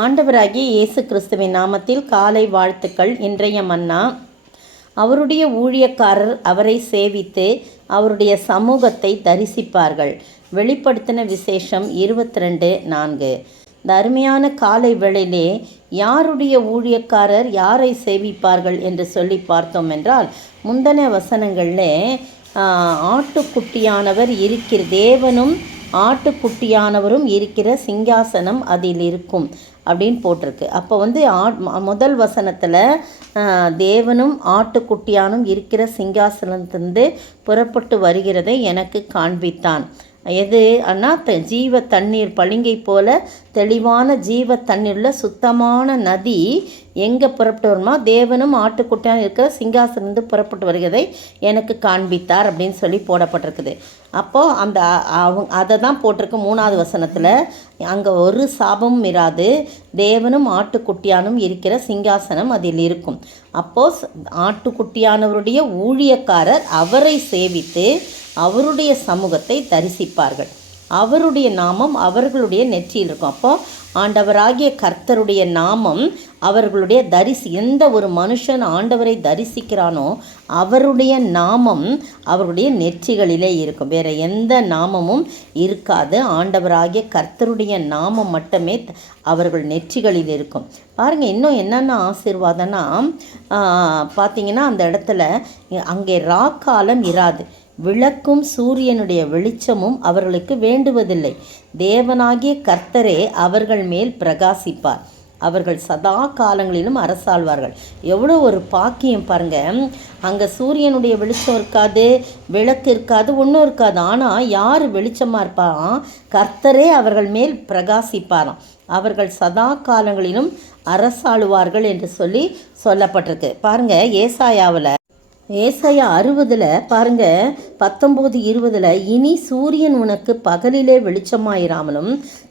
ஆண்டவராகிய இயேசு கிறிஸ்துவின் நாமத்தில் காலை வாழ்த்துக்கள். இன்றைய மன்னா, அவருடைய ஊழியக்காரர் அவரை சேவித்து அவருடைய சமூகத்தை தரிசிப்பார்கள். வெளிப்படுத்தின விசேஷம் 22:4. இந்த அருமையான காலை வேளையிலே யாருடைய ஊழியக்காரர் யாரை சேவிப்பார்கள் என்று சொல்லி பார்த்தோம் என்றால், முந்தின வசனங்களில் ஆட்டுக்குட்டியானவர் இருக்கிற தேவனும் ஆட்டுக்குட்டியானவரும் இருக்கிற சிங்காசனம் அதில் இருக்கும் அப்படின்னு போட்டிருக்கு. அப்போ முதல் வசனத்தில் தேவனும் ஆட்டுக்குட்டியானும் இருக்கிற சிங்காசனத்திலிருந்து புறப்பட்டு வருகிறதை எனக்கு காண்பித்தான். எது அண்ணா ஜீவ தண்ணீர் பளிங்கை போல தெளிவான ஜீவ தண்ணீரில் சுத்தமான நதி எங்கே புறப்பட்டு வருமா, தேவனும் ஆட்டுக்குட்டியானும் இருக்கிற சிங்காசனம் புறப்பட்டு வருகிறதை எனக்கு காண்பித்தார் அப்படின்னு சொல்லி போடப்பட்டிருக்குது. அப்போது அதை தான் போட்டிருக்கு 3வது வசனத்தில். அங்கே ஒரு சாபமும் இராது, தேவனும் ஆட்டுக்குட்டியானும் இருக்கிற சிங்காசனம் அதில் இருக்கும். அப்போது ஆட்டுக்குட்டியானவருடைய ஊழியக்காரர் அவரை சேவித்து அவருடைய சமூகத்தை தரிசிப்பார்கள். அவருடைய நாமம் அவர்களுடைய நெற்றியில் இருக்கும். அப்போது ஆண்டவராகிய கர்த்தருடைய நாமம் அவர்களுடைய எந்த ஒரு மனுஷன் ஆண்டவரை தரிசிக்கிறானோ அவருடைய நாமம் அவருடைய நெற்றிகளிலே இருக்கும். வேறு எந்த நாமமும் இருக்காது. ஆண்டவராகிய கர்த்தருடைய நாமம் மட்டுமே அவர்கள் நெற்றிகளில் இருக்கும். பாருங்கள், இன்னும் என்னென்ன ஆசீர்வாதம்னா, பார்த்திங்கன்னா அந்த இடத்துல அங்கே ராக்காலம் இராது, விளக்கும் சூரியனுடைய வெளிச்சமும் அவர்களுக்கு வேண்டுவதில்லை. தேவனாகிய கர்த்தரே அவர்கள் மேல் பிரகாசிப்பார், அவர்கள் சதா காலங்களிலும் அரசாழ்வார்கள். எவ்வளோ ஒரு பாக்கியம் பாருங்கள். அங்கே சூரியனுடைய வெளிச்சம் இருக்காது, விளக்கு இருக்காது, ஒன்றும் இருக்காது. ஆனால் யார் வெளிச்சமாக இருப்பாராம்? கர்த்தரே அவர்கள் மேல் பிரகாசிப்பாராம். அவர்கள் சதா காலங்களிலும் அரசாளுவார்கள் என்று சொல்லப்பட்டிருக்கு. பாருங்கள், ஏசாயா 60 பாருங்கள் 19-20, இனி சூரியன் உனக்கு பகலிலே வெளிச்சமாயிராமலும்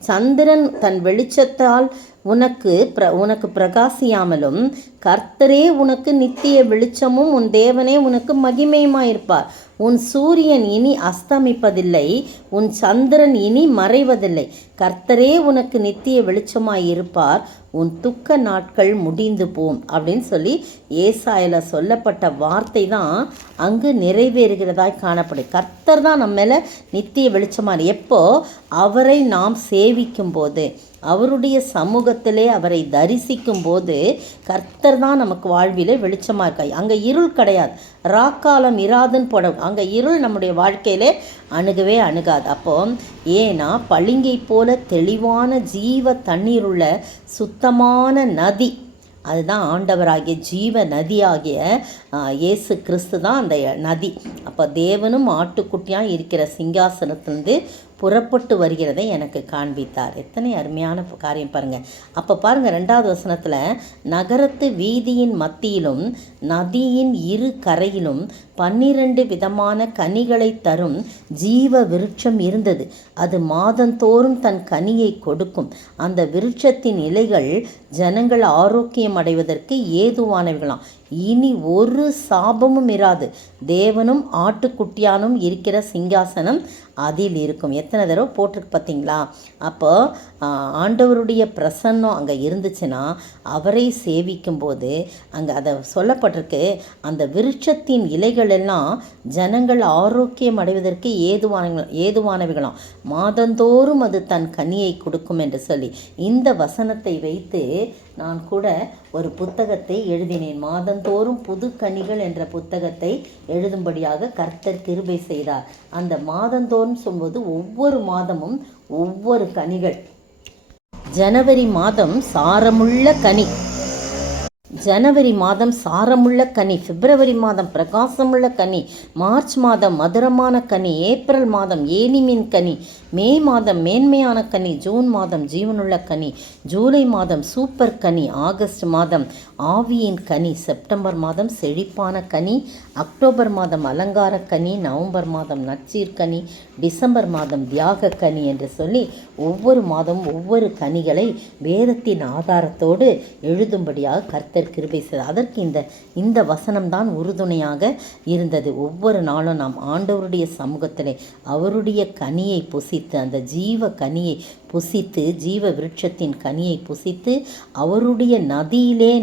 சந்திரன் தன் வெளிச்சத்தால் உனக்கு பிரகாசியாமலும் கர்த்தரே உனக்கு நித்திய வெளிச்சமும் உன் தேவனே உனக்கு மகிமையுமாயிருப்பார். உன் சூரியன் இனி அஸ்தமிப்பதில்லை, உன் சந்திரன் இனி மறைவதில்லை. கர்த்தரே உனக்கு நித்திய வெளிச்சமாயிருப்பார், உன் துக்க நாட்கள் முடிந்து போம் அப்படின்னு சொல்லி ஏசாயால சொல்லப்பட்ட வார்த்தை தான் அங்கு நிறைவேறுகிறதாய் காணப்படும். கர்த்தர் தான் நம்ம மேலே நித்திய வெளிச்சமாக. எப்போ அவரை நாம் சேவிக்கும் போது, அவருடைய சமூகத்திலே அவரை தரிசிக்கும் போது கர்த்தர் தான் நமக்கு வாழ்விலே வெளிச்சமாக இருக்காய். அங்கே இருள் கிடையாது, ராக்காலம் இராதுன்னு போட. அங்கே இருள் நம்முடைய வாழ்க்கையிலே அணுகவே அணுகாது. அப்போ ஏன்னா பளிங்கை போல தெளிவான ஜீவ தண்ணீருள்ள சுத்தமான நதி, அதுதான் ஆண்டவராகிய ஜீவ நதியாகிய இயேசு கிறிஸ்து தான் அந்த நதி. அப்போ தேவனும் ஆட்டுக்குட்டியாக இருக்கிற சிங்காசனத்திலிருந்து புறப்பட்டு வருகிறதை எனக்கு காண்பித்தார். எத்தனை அருமையான காரியம் பாருங்கள். அப்போ பாருங்கள் 2வது வசனத்தில், நகரத்து வீதியின் மத்தியிலும் நதியின் இரு கரையிலும் 12 விதமான கனிகளை தரும் ஜீவ விருட்சம் இருந்தது. அது மாதந்தோறும் தன் கனியை கொடுக்கும். அந்த விருட்சத்தின் இலைகள் ஜனங்கள் ஆரோக்கியம் அடைவதற்கு ஏதுவானவைகளாம். இனி ஒரு சாபமும் இராது, தேவனும் ஆட்டுக்குட்டியானும் இருக்கிற சிங்காசனம் அதில் இருக்கும். எத்தனை தடவை போட்டிருக்கு பார்த்தீங்களா? அப்போ ஆண்டவருடைய பிரசன்னம் அங்கே இருந்துச்சுன்னா அவரை சேவிக்கும்போது அங்கே அதை சொல்லப்பட்டிருக்கு, அந்த விருட்சத்தின் இலைகள் எல்லாம் ஜனங்கள் ஆரோக்கியம் அடைவதற்கு ஏதுவானவைகளாம். மாதந்தோறும் அது தன் கனியை கொடுக்கும் என்று சொல்லி இந்த வசனத்தை வைத்து நான் கூட ஒரு புத்தகத்தை எழுதினேன். மாதந்தோறும் புது கனிகள் என்ற புத்தகத்தை எழுதும்படியாக கர்த்தர் கிருபை செய்தார். அந்த மாதந்தோறும் சொல்லும்போது ஒவ்வொரு மாதமும் ஒவ்வொரு கனிகள். ஜனவரி மாதம் சாரமுள்ள கனி, ஜனவரி மாதம் சாரமுள்ள கனி, பிப்ரவரி மாதம் பிரகாசமுள்ள கனி, மார்ச் மாதம் மதுரமான கனி, ஏப்ரல் மாதம் ஏனிமின் கனி, மே மாதம் மேன்மையான கனி, ஜூன் மாதம் ஜீவனுள்ள கனி, ஜூலை மாதம் சூப்பர் கனி, ஆகஸ்ட் மாதம் ஆவியின் கனி, செப்டம்பர் மாதம் செழிப்பான கனி, அக்டோபர் மாதம் அலங்கார கனி, நவம்பர் மாதம் நற்சீர் கனி, டிசம்பர் மாதம் தியாக கனி என்று சொல்லி ஒவ்வொரு மாதம் ஒவ்வொரு கனிகளை வேதத்தின் ஆதாரத்தோடு எழுதும்படியாக கர்த்தர் ஆண்டவர் கிருபை செய்தார். அதற்கு இந்த வசனம்தான் உறுதுணையாக இருந்தது. ஒவ்வொரு நாளும் நாம் ஆண்டவருடைய சமூகத்திலே அவருடைய கனியை புசித்து, அந்த ஜீவ கனியை புசித்து, ஜீவ விருட்சத்தின் கனியை புசித்து, அவருடைய நதியிலே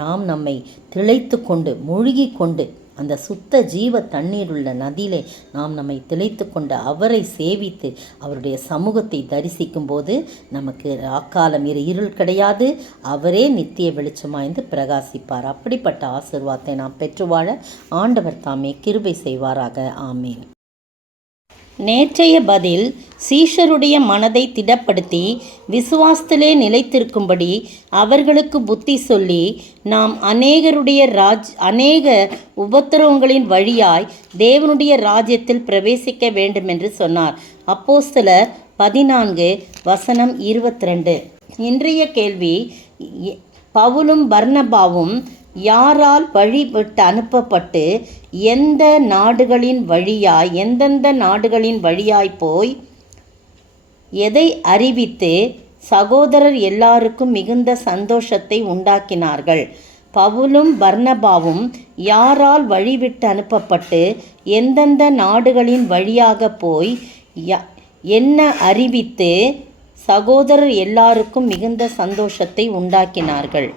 நாம் நம்மை திளைத்து கொண்டு மூழ்கி கொண்டு, அந்த சுத்த ஜீவ தண்ணீர் உள்ள நதியிலே நாம் நம்மை திளைத்து கொண்டு அவரை சேவித்து அவருடைய சமூகத்தை தரிசிக்கும் போது நமக்கு அக்காலம் இருள் கிடையாது. அவரே நித்திய வெளிச்சமாய்ந்து பிரகாசிப்பார். அப்படிப்பட்ட ஆசீர்வாதத்தை நாம் பெற்று வாழ ஆண்டவர் தாமே கிருபை செய்வாராக. ஆமேன். நேற்றைய பதில் சீஷருடைய மனதை திடப்படுத்தி விசுவாசத்திலே நிலைத்திருக்கும்படி அவர்களுக்கு புத்தி சொல்லி நாம் அநேக உபத்திரவங்களின் வழியாய் தேவனுடைய ராஜ்யத்தில் பிரவேசிக்க வேண்டும் என்று சொன்னார். அப்போஸ்தலர் 14:22. இன்றைய கேள்வி, பவுலும் பர்னபாவும் யாரால் வழிவிட்டு அனுப்பப்பட்டு எந்தெந்த நாடுகளின் வழியாய் போய் எதை அறிவித்து சகோதரர் எல்லாருக்கும் மிகுந்த சந்தோஷத்தை உண்டாக்கினார்கள்? பவுலும் பர்னபாவும் யாரால் வழிவிட்டு அனுப்பப்பட்டு எந்தெந்த நாடுகளின் வழியாக போய் என்ன அறிவித்து சகோதரர் எல்லாருக்கும் மிகுந்த சந்தோஷத்தை உண்டாக்கினார்கள்?